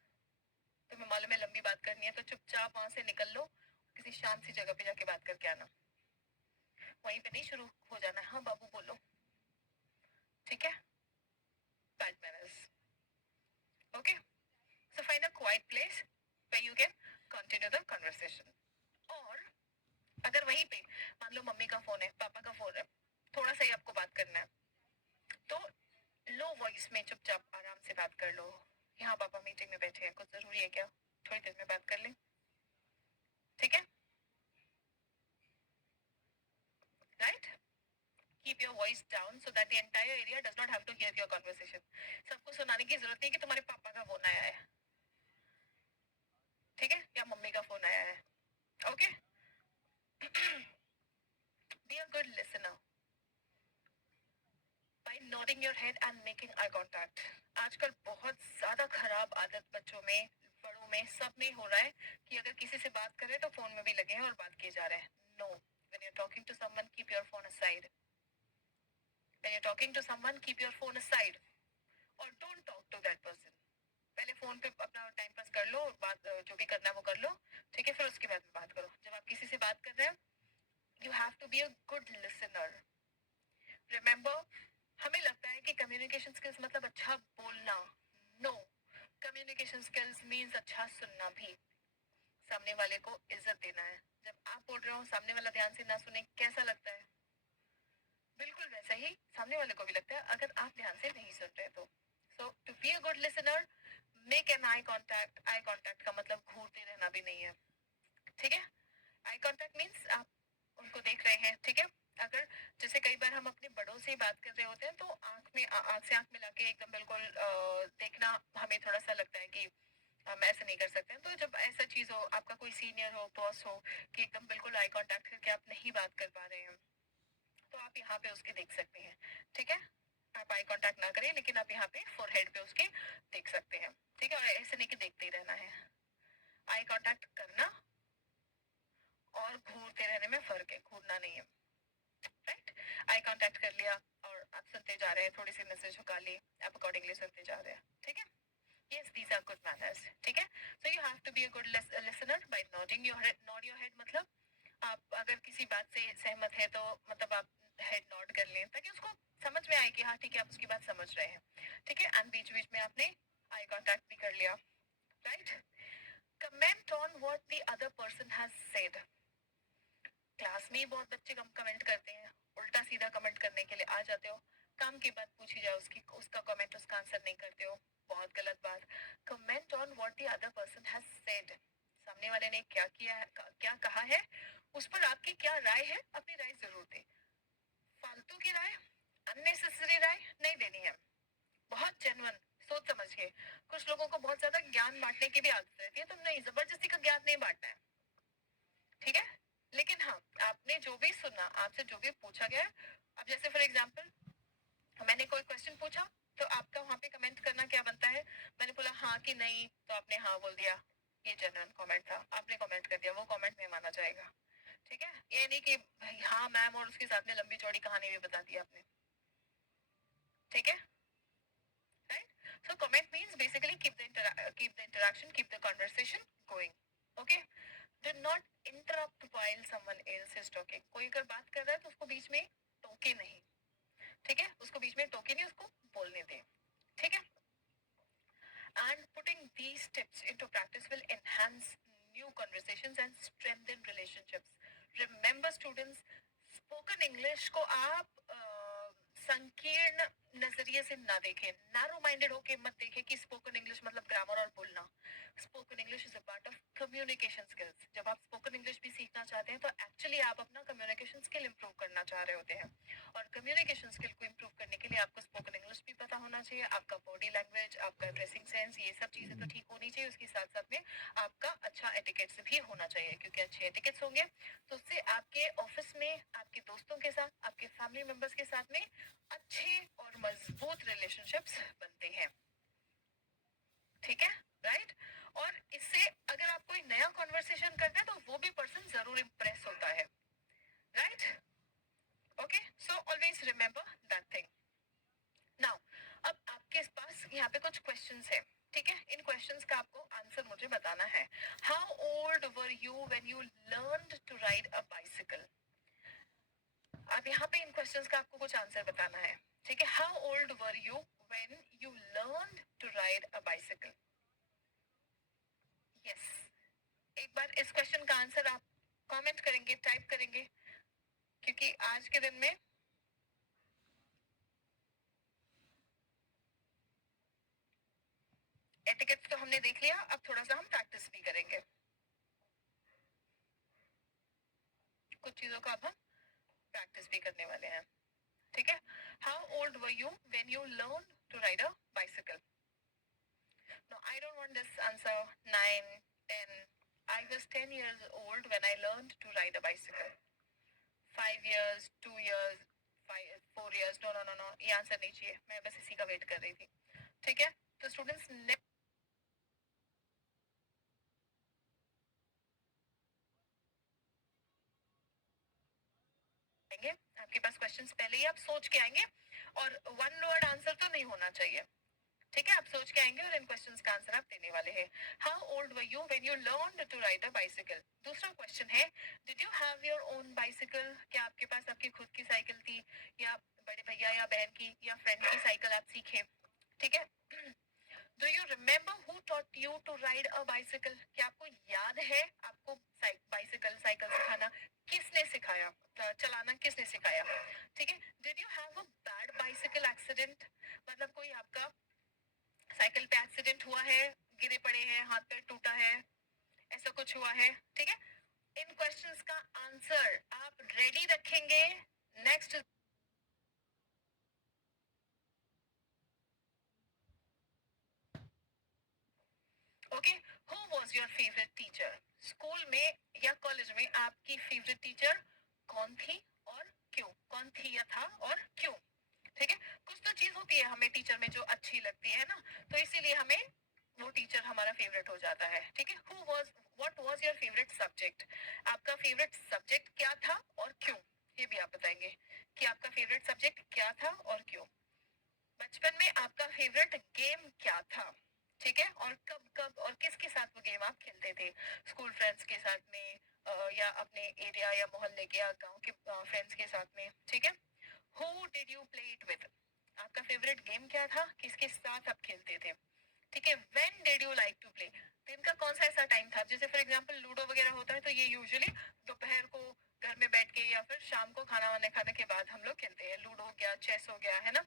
तुम्हें मालूम है लंबी बात करनी है तो चुपचाप वहां से निकल लो, किसी शांत सी जगह पे जाके बात करके आना. वहीं पे नहीं शुरू हो जाना है, हाँ बाबू बोलो, ठीक है? Bad manners. Okay? So find a quiet place where you can continue the conversation. और अगर वहीं पे मान लो मम्मी का फोन है, पापा का फोन है, थोड़ा सा ही आपको बात करना है, तो लो वॉइस में चुपचाप आराम से बात कर लो. यहाँ पापा मीटिंग में बैठे हैं, कुछ जरूरी है क्या, थोड़ी देर में बात कर लें, ठीक है, right? Keep your voice down so that the entire area does not have to hear your conversation. सबको सुनाने की जरूरत नहीं कि तुम्हारे पापा का फोन आया है, ठीक है, या मम्मी का फोन आया है. Okay? Be a good listener by nodding your head and making eye contact. आजकल बहुत ज्यादा खराब आदत बच्चों में, बड़ों में, सब में हो रहा है कि अगर किसी से बात कर रहे हैं तो फोन में भी लगे हैं और बात किए जा रहे हैं. No, when you're talking to someone, keep your phone aside. When you're talking to someone, keep your phone aside or don't talk to that person. पहले फोन पे अपना टाइम पास कर लो, बात जो भी करना है वो कर लो, ठीक है, फिर उसके बाद में बात करो. जब आप किसी से बात कर रहे हैं, you have to be a good listener. Remember, हमें लगता है कि कम्युनिकेशन स्किल्स मतलब अच्छा बोलना. नो, कम्युनिकेशन स्किल्स मीन्स अच्छा सुनना भी. सामने वाले को इज्जत देना है. जब आप बोल रहे हो सामने वाला ध्यान से ना सुने, कैसा लगता है? बिल्कुल वैसा ही सामने वाले को भी लगता है अगर आप ध्यान से नहीं सुन रहे तो. So to be a good listener, make an eye contact. Eye contact का मतलब घूरते रहना भी नहीं है, ठीक है? आई कॉन्टैक्ट मीन्स आप उनको देख रहे हैं, ठीक है? अगर जैसे कई बार हम अपने बड़ों से ही बात कर रहे होते हैं तो आंख में आंख से आंख मिला के एकदम बिल्कुल देखना हमें थोड़ा सा लगता है कि हम ऐसे नहीं कर सकते हैं. तो जब ऐसा चीज हो, आपका कोई सीनियर हो, बॉस हो, कि एकदम बिल्कुल आई कांटेक्ट करके आप नहीं बात कर पा रहे हैं, तो आप यहाँ पे उसके देख सकते हैं, ठीक है? आप आई कांटेक्ट ना करें लेकिन आप यहाँ पे फोरहेड पे उसके देख सकते हैं, ठीक है? और ऐसे नहीं कि देखते ही रहना है. आई कांटेक्ट करना और घूरते रहने में फर्क है, घूरना नहीं है, राइट? आई कांटेक्ट कर लिया और आप सुनते जा रहे हैं, थोड़ी सी नजर झुका ली, आप अकॉर्डिंगली सुनते जा रहे हैं, ठीक है? Yes, these are good manners. ठीक है? So you have to be a good listener by nodding your head. Nod your head मतलब आप अगर किसी बात से सहमत है तो मतलब आप हेड नॉड कर लें ताकि उसको समझ में आए कि हाँ ठीक है, आप उसकी बात समझ रहे हैं, ठीक है? एंड बीच बीच में आपने आई कांटेक्ट भी कर लिया, right? Comment on what the other person has said. Class में ही बहुत बच्चे कम कमेंट करते हैं, उल्टा सीधा कमेंट करने के लिए आ जाते हो. काम की बात पूछी जाए उसकी, उसका कमेंट उसका आंसर नहीं करते हो, बहुत गलत बात. Comment on what the other person has said. सामने वाले ने क्या किया है, क्या कहा है, उस पर आपकी क्या राय है, अपनी राय जरूर दें. फालतू की राय, अननेसेसरी राय नहीं देनी है. बहुत जेन्युइन सोच समझ के. कुछ लोगों को बहुत ज्यादा ज्ञान बांटने की भी आदत रहती है, तो नहीं, जबरदस्ती का ज्ञान नहीं बांटना है, ठीक है? लेकिन हाँ, आपने जो भी सुना, आपसे जो भी पूछा गया, अब जैसे फॉर एग्जाम्पल मैंने कोई क्वेश्चन पूछा तो आपका वहां पे कमेंट करना क्या बनता है? मैंने बोला हाँ कि नहीं, तो आपने हाँ बोल दिया, ये जेन्युइन कमेंट था, आपने कमेंट कर दिया, वो कमेंट नहीं माना जाएगा, ठीक है? ये नहीं कि हाँ मैम और उसके साथ में लंबी चौड़ी कहानी भी बता दी आपने, ठीक है, right? So comment means basically keep the interaction, keep the conversation going. Okay. Do not interrupt while someone else is talking. कोई अगर बात कर रहा है तो उसको बीच में टोके नहीं. ठीक है, उसको बीच में टोके नहीं, उसको बोलने दें. ठीक है. And putting these tips into practice will enhance new conversations and strengthen relationships. Remember students, spoken English को आप संकीर्ण नजरिए से ना देखें, नैरो माइंडेड होके मत देखें कि स्पोकन इंग्लिश मतलब ग्रामर और बोलना. Spoken English is a part of communication skills. जब आप स्पोकन इंग्लिश भी सीखना चाहते हैं तो एक्चुअली आप अपना कम्युनिकेशन स्किल इंप्रूव करना चाह रहे होते हैं. और कम्युनिकेशन स्किल को इंप्रूव करने के लिए आपको स्पोकन इंग्लिश भी पता होना चाहिए, आपका बॉडी लैंग्वेज, आपका ड्रेसिंग सेंस, ये सब चीजें तो ठीक होनी चाहिए. उसके साथ साथ में आपका अच्छा एटिकेट्स भी होना चाहिए, क्योंकि अच्छे एटिकेट्स होंगे तो उससे आपके ऑफिस में, आपके दोस्तों के साथ, आपके फैमिली मेंबर्स के साथ में अच्छे और मजबूत रिलेशनशिप्स बनते हैं. ठीक है, राइट. और इससे अगर आप कोई नया कॉन्वर्सेशन करते हैं तो वो भी पर्सन जरूर इंप्रेस होता है. Right. Okay, so always remember that thing. Now अब आपके पास यहाँ पे कुछ क्वेश्चंस है. ठीक है, इन क्वेश्चंस का आपको आंसर मुझे बताना है. How old were you when you learned to ride a bicycle. अब यहाँ पे इन क्वेश्चंस का आपको कुछ आंसर बताना है. ठीक है, how old were you when you learned to ride a bicycle. Yes, एक बार इस क्वेश्चन का आंसर आप कमेंट करेंगे, टाइप करेंगे, क्योंकि आज के दिन में एटिकेट्स तो हमने देख लिया, अब थोड़ा सा हम प्रैक्टिस भी करेंगे. कुछ चीजों का अब हम प्रैक्टिस भी करने वाले हैं. ठीक है, how old were you when you learn to ride a bicycle. No, I don't want this answer 9, 10. I was 10 years old when I learned to ride a bicycle. 5 years, 2 years, 4 years. No, no, no, no. ये आंसर नहीं चाहिए. मैं बस इसी का वेट कर रही थी. ठीक है, तो स्टूडेंट्स आएंगे, आपके पास क्वेश्चंस पहले ही आप सोच के आएंगे, और वन वर्ड आंसर तो नहीं होना चाहिए. ठीक है, आप सोच के आएंगे और इन क्वेश्चंस का आंसर आप देने वाले हैं. How old were you when you learned to ride a bicycle. दूसरा क्वेश्चन है, did you have your own bicycle. क्या आपके पास आपकी खुद की साइकिल थी, या बड़े भैया या बहन की या फ्रेंड की साइकिल आप सीखे. ठीक है. Do you remember who taught you to ride a bicycle. क्या आपको याद है आपको बाइसिकल साइकिल सिखाना किसने सिखाया, चलाना किसने सिखाया. ठीक है. Did you have a bad bicycle accident. मतलब कोई आपका साइकिल पे एक्सीडेंट हुआ है, गिरे पड़े हैं, हाथ पैर टूटा है, ऐसा कुछ हुआ है. ठीक है, इन क्वेश्चंस का आंसर आप रेडी रखेंगे. Next, okay, who was your favourite teacher. School में या कॉलेज में आपकी फेवरेट टीचर कौन थी और क्यों. कौन थी या था और क्यों. ठीक है, कुछ तो चीज होती है हमें टीचर में जो अच्छी लगती है ना, तो इसीलिए हमें वो टीचर हमारा फेवरेट हो जाता है. ठीक है, who was, what was your favourite subject. आपका फेवरेट सब्जेक्ट क्या था और क्यों, ये भी आप बताएंगे कि आपका फेवरेट सब्जेक्ट क्या था और क्यों. बचपन में आपका फेवरेट गेम क्या था. ठीक है, और कब कब और किसके साथ वो गेम आप खेलते थे. स्कूल फ्रेंड्स के साथ में, या अपने एरिया या मोहल्ले के या गांव के फ्रेंड्स के साथ में. ठीक है, who did you play it with. आपका फेवरेट गेम क्या था, किसके साथ आप खेलते थे. ठीक है, when did you like to play. दिन का कौन सा ऐसा टाइम था, जैसे फॉर एग्जांपल लूडो वगैरह होता है तो ये यूजुअली दोपहर को घर में बैठ के या फिर शाम को खाना वाने खाने के बाद हम लोग खेलते हैं. लूडो हो गया, चेस हो गया, है ना,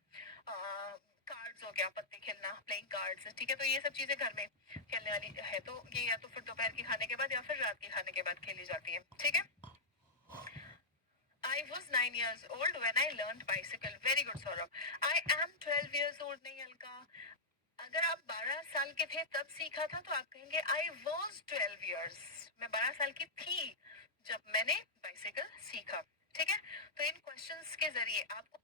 कार्ड्स हो गया, पत्ते खेलना, प्लेइंग कार्ड्स. ठीक है, तो ये सब चीजें घर में खेलने वाली है, तो ये या तो फिर दोपहर के खाने के बाद या फिर रात के खाने के बाद खेली जाती है. ठीक है. I was 9 years old when I learned bicycle. Very good, Saurabh. I am 12 years old. नहीं अलका, अगर आप 12 साल के थे तब सीखा था तो आप कहेंगे I was 12 years. मैं 12 साल की थी जब मैंने बाइसिकल सीखा. ठीक है, तो इन क्वेश्चंस के जरिए आपको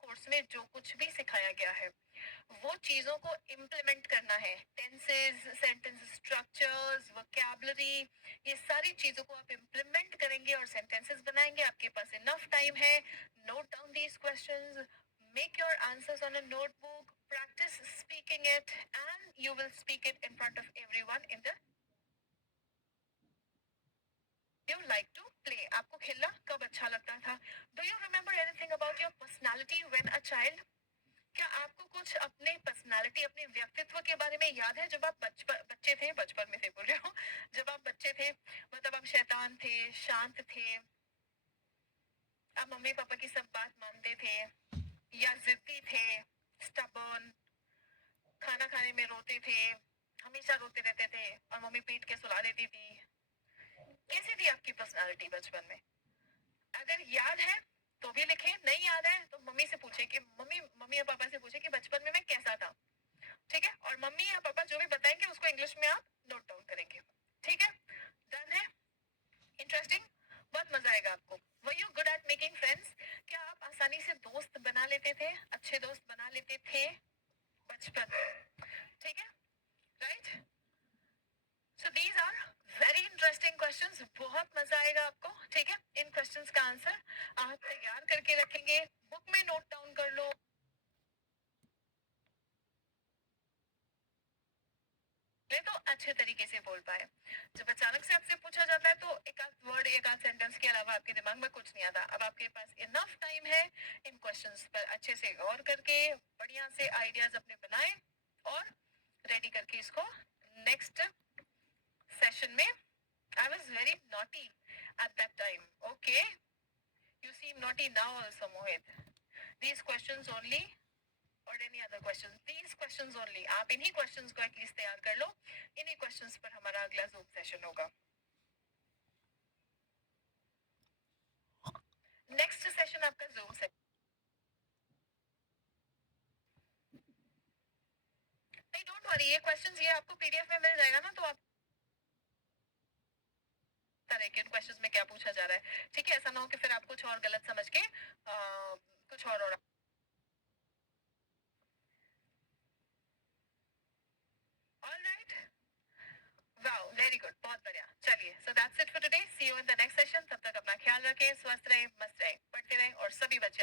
कोर्स में जो कुछ भी सिखाया गया है वो चीजों को इम्प्लीमेंट करना है. टेंसेस, सेंटेंस स्ट्रक्चर्स, वोकैबुलरी, ये सारी चीजों को आप इम्प्लीमेंट करेंगे और सेंटेंसेस बनाएंगे. आपके पास इनफ टाइम है. Note down these questions, make your answers on a notebook, practice speaking it and you will speak it in front of everyone in the you like to play. आपको खेलना कब अच्छा लगता था? Do you remember anything about your personality when a child? क्या आपको कुछ अपने पर्सनालिटी अपने व्यक्तित्व के बारे में याद है जब आप बच्चे थे बचपन में थे बोल रहे हो जब आप बच्चे थे मतलब आप शैतान थे शांत थे आप मम्मी पापा की सब बात मानते थे या जिद्दी थे स्टबर्न खाना खाने में रोते थे हमेशा रोते रहते थे और मम्मी पीट के सुला देती थी कैसी थी आपकी पर्सनालिटी बचपन में अगर याद है तो भी लिखें नहीं याद है तो मम्मी से पूछे कि मम्मी मम्मी या पापा से पूछे कि बचपन में मैं कैसा था ठीक है और मम्मी या पापा जो भी बताएंगे उसको इंग्लिश में आप नोट डाउन करेंगे ठीक है डन है इंटरेस्टिंग बहुत मजा आएगा आपको were you good at making friends क्या आप आसानी से दोस्त बना लेते थे अच्छे दोस्त बना लेते थे बचपन में ठीक है right so these are very interesting questions बहुत मजा आएगा आपको ठीक है इन क्वेश्चंस का आंसर आप तैयार करके रखेंगे बुक में नोट डाउन कर लो तो अच्छे तरीके से बोल पाए जब अचानक से आपसे पूछा जाता है तो एक आध वर्ड एक आध सेंटेंस के अलावा आपके दिमाग में कुछ नहीं आता अब आपके पास इनफ टाइम है इन क्वेश्चंस पर अच्छे से गौर करके बढ़िया से आइडियाज अपने बनाए और रेडी करके इसको नेक्स्ट सेशन में I was very naughty at that time. Okay. You seem naughty now also, Mohit. These questions only or any other questions? These questions only. आप इन्हीं questions को एटलीस्ट तैयार कर लो इन्हीं questions पर हमारा अगला Zoom session होगा नेक्स्ट सेशन आपका Zoom सेशन नहीं डोंट वरी ये questions ये आपको PDF में मिल जाएगा ना तो आप कि क्वेश्चंस में क्या पूछा जा रहा है ठीक है ऐसा ना हो कि फिर आप कुछ और गलत समझ के कुछ और ऑलराइट वाओ वेरी गुड बहुत बढ़िया चलिए so that's it for today see you in the next session तब तक अपना ख्याल रखें स्वस्थ रहे मस्त रहे पढ़ते रहे और सभी बच्चे